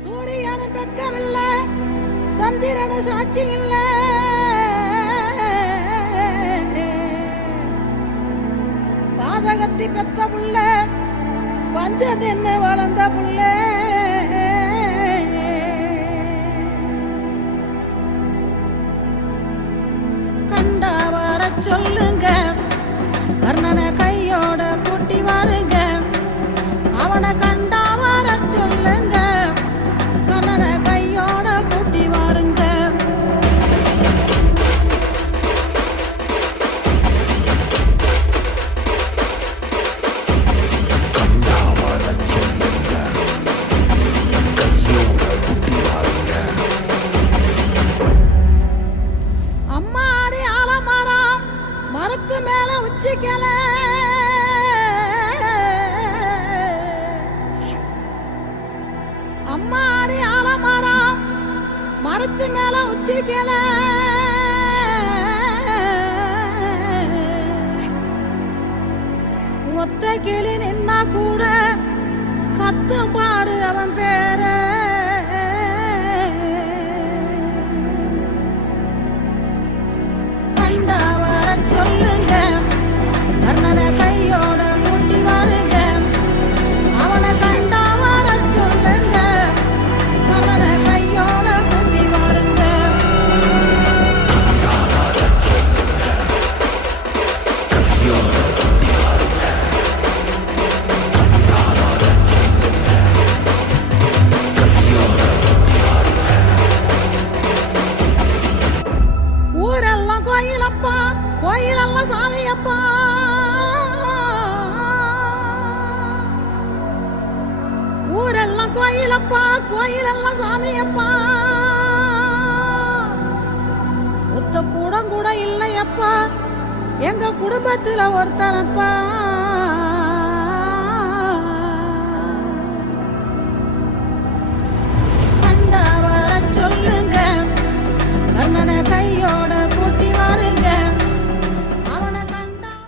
சூரியனு பக்கமில்ல, சந்திரனு சாட்சி இல்ல, பாதகத்தி பெத்த புள்ள, பஞ்சத்தின்னு வளர்ந்த புள்ள, கண்டா வர சொல்லுங்க, கர்ணனை கையோட கூட்டி வாருங்க, அவனை கண்டா வர சொல்லுங்க, கர்ணனை கையோட கூட்டி வாருங்க. அம்மாடி ஆலமரம் மரத்து மேல உச்சிக்கல, அம்மாடி ஆலமரம் மரத்து மேல உச்சிக்கல, ஒத்த கிளி நின்னா கூட கத்தும் பாரு அவன் பேர, கண்டா வர சொல்லுங்க, கர்ணனை கையோட கூட்டி வாருங்க, அவனை கண்டா வர சொல்லுங்க, கர்ணனை கையோட கூட்டி வாருங்க. ஊரெல்லாம் கோயிலப்பா, கோயிலெல்லாம் சாமியப்பா, ஊரெல்லாம் கோயிலப்பா, கோயிலெல்லாம் சாமியப்பா, ஒத்த கூடம் கூட இல்லையப்பா, எங்க குடும்பத்துல ஒருத்தனப்பா.